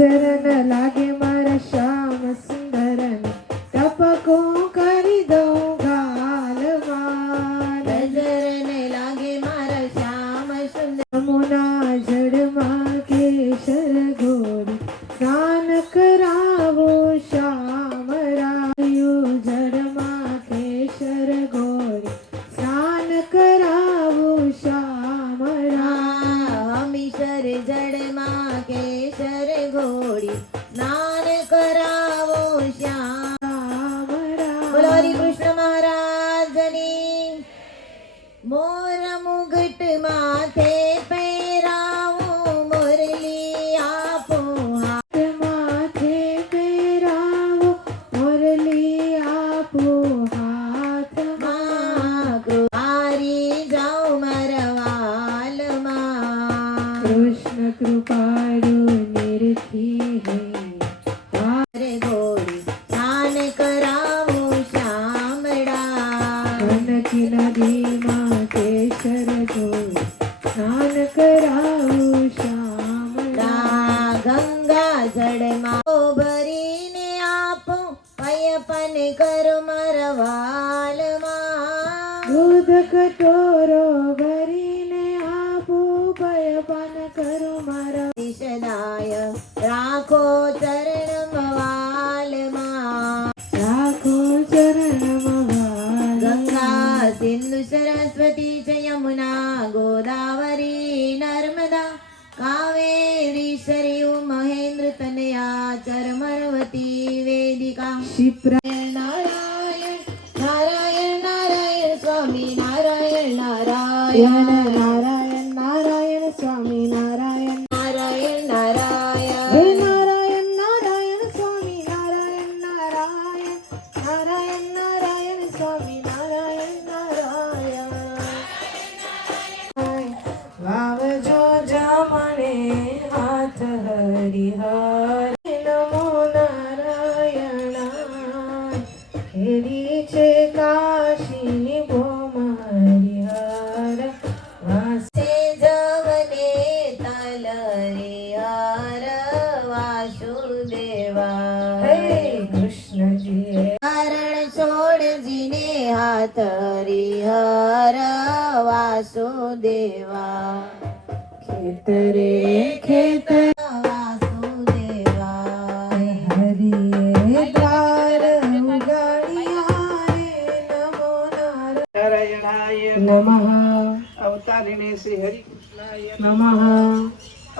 નજર ન લાગે મારા શ્યામ સુંદર ને ટપકો કરી દઉં ગાલમાં. નજર ને લાગે મારા શ્યામ સુંદર યમુના જળમાં કેસર ઘોરી સ્નાન કરાવો શ્યામ રાયુ જળમાં કેસર ઘોરી સ્નાન કરાવો શ્યામ હમીસર જળમાં કેસર ઘોડી સ્નાન કરાવો શ્યામ. બોલો હરિ કૃષ્ણ મહારાજની. મોર મુગટ માથે પહેરાવો મુરલી આપો માથે પહેરાવો મુરલી આપો હાથમાં. હારી જાઓ મારા વાલમાં. કૃષ્ણ કૃપાળુ નિરખી હે રે ગોરી સ્નાન કરાવો શ્યામડા. કનકી નદીમાં કેસર ઘોરી સ્નાન કરાવું શ્યામળા. ગંગા જળમાં ભરીને આપો પયપન કરો મારા વાલમાં. દૂધ કટોરો ભરીને આપો પયપાન કરો મારા. સદાય રાખો ચરણ વાલમાં. રાખો ચરણમાં ગંગા સિંધુ સરસ્વતી ચ યમુના ગોદાવરી નર્મદા કાવેરી સરયુ મહેન્દ્ર તનયા ચરમણવતી વેદિકા. શિપ્રા નારાયણ નારાયણ નારાયણ સ્વામી નારાયણ નારાયણ નારાયણ નારાયણ નારાયણ સ્વામી નારાયણ નારાયણ હે નારાયણ નારાયણ નારાયણ સ્વામી નારાયણ નારાયણ નારાયણ નારાયણ સ્વામી નારાયણ નારાયણ. વાવજો જમણે હાથ હરિહર નમો નારાયણ. ખેડી છે કાશીની ભોમ હરિહર વાસ. સે જવને તલરે હર વાસુદેવા. હે કૃષ્ણજીએ કારણ છોડજીને હાથ હરિહર વાસુદેવા. ખેતરે ખેતર વાસુદેવા. હરિએ દ્વાર ઉગાડ્યા રે નમો નારાયણાય નમઃ અવતારિણે શ્રી હરિકૃષ્ણાય નમઃ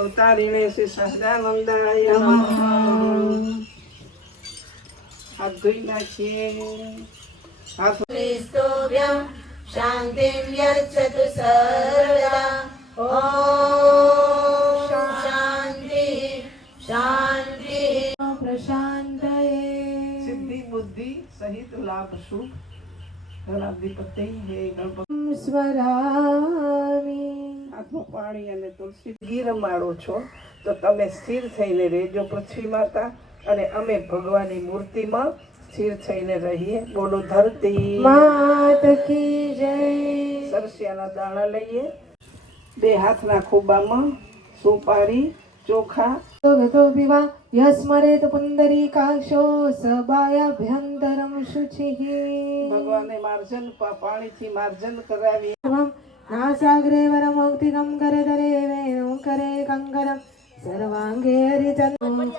અવતારિણે શ્રી સહજાનંદાય નમઃ. હાથ ધોઈ નાખીએ. હાથ ક્રિસ્તોભ્યં શાંતિં યચ્છતુ સર્વદા. ઓમ શાંતિ શાંતિ. પ્રશાંતયે સિદ્ધિ બુદ્ધિ સહિત લાભ સુખ ગણાધિપતિ હે ગણપતિ. સ્મરામી હાથમાં પાણી અને તુલસી ઘી રમાડો છો તો તમે સ્થિર થઈને રહેજો પૃથ્વી માતા, અને અમે ભગવાનની મૂર્તિમાં સ્થિર થઈને રહીએ. બોલો ધરતી માત કી જય. સરસિયાના દાણા લઈએ, બે હાથના ખોબામાં સોપારી ચોખા. ગતો પીવા યસ્મરેત પુંડરીકાક્ષો સબાયાભ્યંતરમ શુચિઃ. ભગવાનને માર્જન પાણીથી માર્જન કરાવી. નાસાગ્રે વરમૌક્તિકં કરધરે વેણું કરે કંકણમ સર્વાંગે હરિચંદન.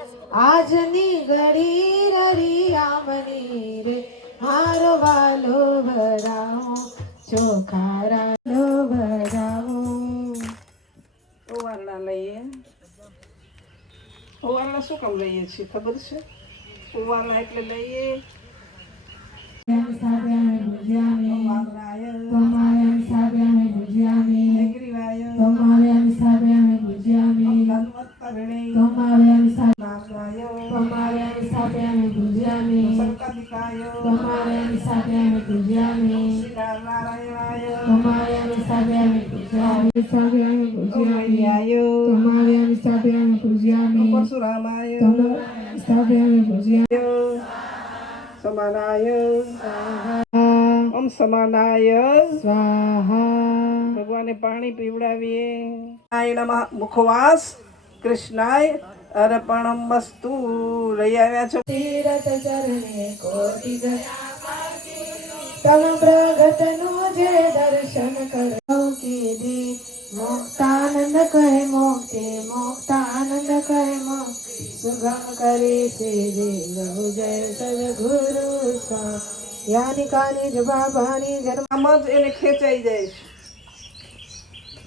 આજની ઘડી રરિયામની રે હારો વાલો ભરાવો ચોખારાલો ભરાવો. ઓવારણા લઈએ. ઓવારણા શું કામ લઈએ છીએ ખબર છે? ઓવારણા એટલે લઈએ સ્થાપ્યામિ પૂજ્યામિ ઓવારણાય તમાયામિ સ્થાપ્યામિ પૂજ્યામિ અગ્રીવાય તમાયામિ સ્થાપ્યામિ પૂજ્યામિ ધન્વત્તરણે તમાયામિ નારાય તમાયામિ સ્થાપ્યામિ પૂજ્યામિ સંકલ્પિકાય તમાયામિ સ્થાપ્યામિ પૂજ્યામિ નારાયણાય તમાયામિ સ્થાપ્યામિ પૂજ્યામિ સ્થાપ્યામિ પૂજ્યામિ ઓમયાય તમાયામિ સ્થાપ્યામિ પૂજ્યામિ પરશુરામાય તમાયામિ સ્થાપ્યામિ પૂજ્યામિ સમાનાય ઓમ સમાનાય સ્વાહા. ભગવાને પાણી પીવડાવીએ. નારાયણ નમઃ. મુખવાસ કૃષ્ણાય અર્પણમ મસ્તુ લઈ આવ્યા છો. તીરથ ચરણે કોટી ગયા તમ પ્રગટનું જે દર્શન કરો કીધી મુક્તાનંદ કહે મુક્તિ મુક્તાનંદ કહે મુક્તિ સુગમ કરી સીધી રહુ જય સદગુરુ સ્વા યાની કાની જ બાબાની જન્મ આમ જ એને ખેંચાઈ જાય છે.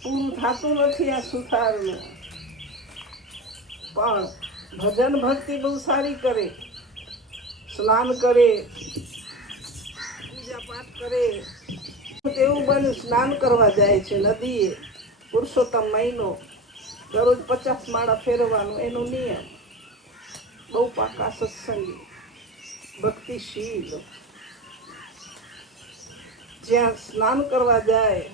પૂરું થતું નથી આ સુથારનું. પણ ભજન ભક્તિ બહુ સારી કરે, સ્નાન કરે, પૂજા પાઠ કરે. તેવું બને સ્નાન કરવા જાય છે નદીએ. પુરુષોત્તમ મહિનો દરરોજ 50 માળા ફેરવવાનું એનો નિયમ. બહુ પાકા સત્સંગી ભક્તિશીલ. જ્યાં સ્નાન કરવા જાય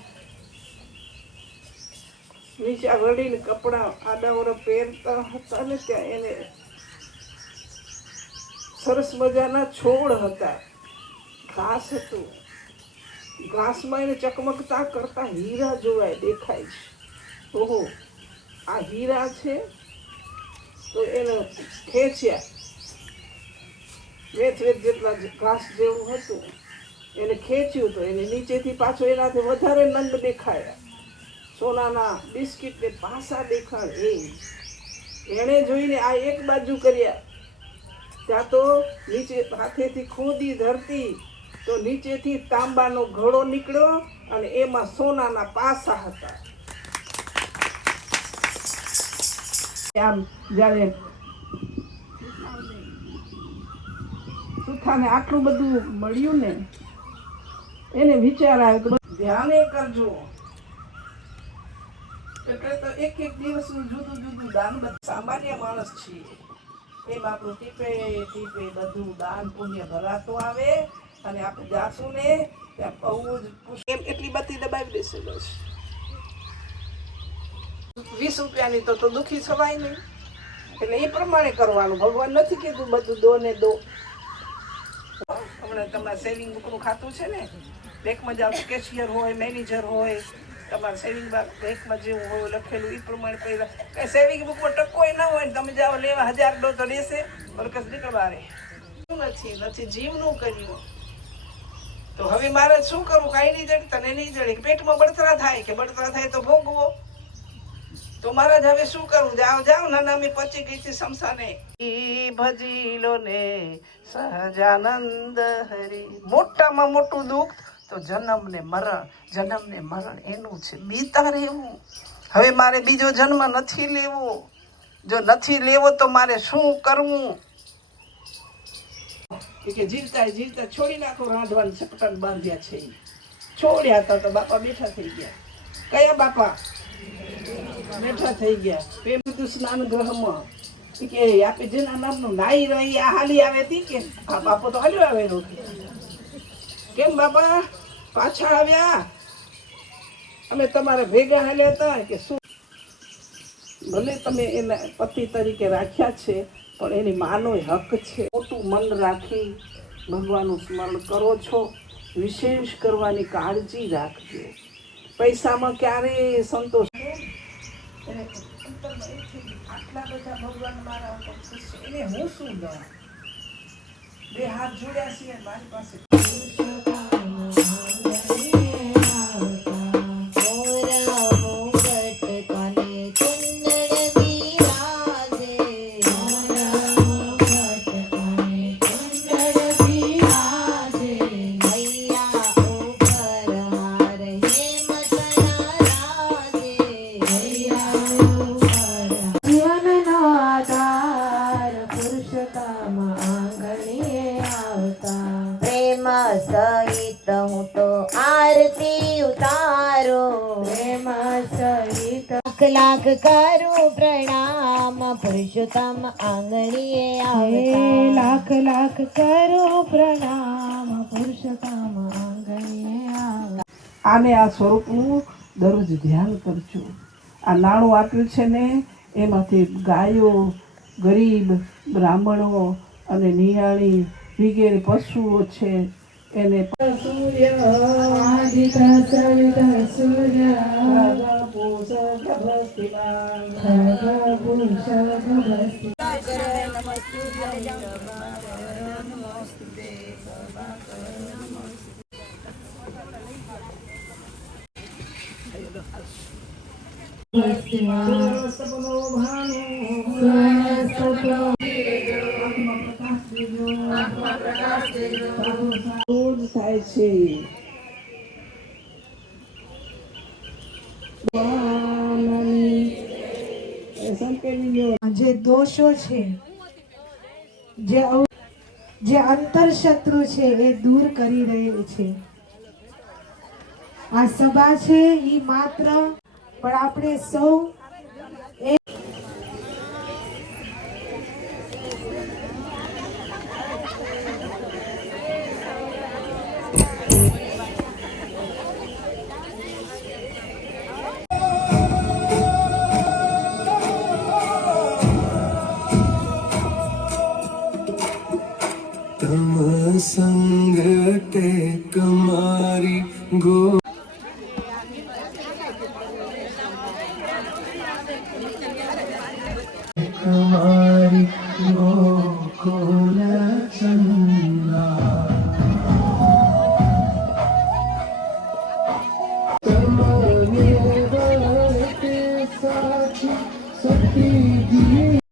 નીચે વળીને કપડાં આડાવડા પહેરતા હતા ને ત્યાં એને સરસ મજાના છોડ હતા, ઘાસ હતું. ઘાસમાં એને ચકમકતા કરતા હીરા જોવાય, દેખાય છે. ઓહો, આ હીરા છે. તો એને ખેંચ્યા. વેચ જેટલા ઘાસ જેવું હતું એને ખેંચ્યું તો એને નીચેથી પાછો એનાથી વધારે નંદ દેખાયા. સોનાના બિસ્કિટ ને પાસા દેખાય. એણે જોઈને આ એક બાજુ કર્યા. ત્યાં તો નીચે હાથેથી ખોદી ધરતી તો નીચેથી તાંબાનો ઘડો નીકળ્યો અને એમાં સોનાના પાસા હતા. આમ જ્યારે સુથાને આટલું બધું મળ્યું ને એને વિચાર આવ્યો તો ધ્યાને કરજો. એટલે તો એક દિવસનું જુદું જુદું દાન. સામાન્ય માણસ છીએ એમ આપણું ટીપે ટીપે બધું દાન પુણ્ય ભરાતો આવે અને આપણે જાશું ને ત્યાં બહુ જ એમ એટલી બત્તી દબાવી દેશે. બસ 20 રૂપિયાની તો દુઃખી થવાય નહીં. એટલે એ પ્રમાણે કરવાનું. ભગવાન નથી કીધું બધું દો ને દો. હમણાં તમારે સેવિંગ બુકનું ખાતું છે ને, બેંકમાં જાઓ કેશિયર હોય, મેનેજર હોય, તમારે સેવિંગ બેંકમાં જેવું હોય લખેલું એ પ્રમાણે પૈસા. કંઈ સેવિંગ બુકમાં ટકોય ના હોય તમે જાઓ લેવા 1000 દો તો દેશે બરકસ નીકળવા રે. નથી જીવનું કર્યું. તો હવે મારે શું કરવું? કાંઈ નહીં જડે, તને નહીં જડે. પેટમાં બળતરા થાય કે બળતરા થાય તો ભોગવો. તો મારે હવે શું કરવું? જાઓ નાના મેં પચી ગઈ છે શમશાને. ભજી લો ને સહજાનંદ હરી. મોટામાં મોટું દુઃખ તો જન્મ ને મરણ એનું છે. બીતા રહેવું. હવે મારે બીજો જન્મ નથી લેવો. જો નથી લેવો તો મારે શું કરવું? કે જીવતા છોડી નાખો. રાંધવાનું સપટાન બાંધ્યા છે છોડ્યા હતા તો બાપા બેઠા થઈ ગયા. કયા બાપા બેઠા થઈ ગયા? એ બધું સ્નાન ગ્રહમાં કે આપે જેના નામનું નાઈ રહી આ હાલી આવે હતી કે આ બાપો તો હાલ્યો આવેલો. કેમ બાપા પાછા આવ્યા? અમે તમારે ભેગા હાલ્યા હતા કે શું? ભલે તમે એના પતિ તરીકે રાખ્યા છે પણ એની માનો હક છે. મોટું મન રાખી ભગવાનનું સ્મરણ કરો છો. વિશેષ કરવાની કાળજી રાખજો. પૈસામાં ક્યારેય સંતોષ. આટલા બધા ભગવાન મારા ખુશ છે એને હું શું દઉં? 2 હાથ જોડ્યા છીએ મારી પાસે. સહિત હું તો આરતી ઉતારો. એમાં સહિત લાખ કરું પ્રણામ પુરુષોત્તમ આંગણીએ લાખ લાખ કરો પ્રણામ પુરુષોત્તમ આંગણીએ આવ. આને આ સ્વરૂપનું દરરોજ ધ્યાન કરજો. આ નાણું આપ્યું છે ને એમાંથી ગાયો, ગરીબ, બ્રાહ્મણો અને નિયાણી વગેરે પશુઓ છે એને સૂર્ય આદિત્ય સવિતા સૂર્ય વૃષભ દૂર થાય છે. જે દોષો છે, જે અંતર શત્રુ છે એ દૂર કરી રહે છે. આ સભા છે એ માત્ર પણ આપણે સૌ તમ સંગ ટેક મારી ગો મારી ગો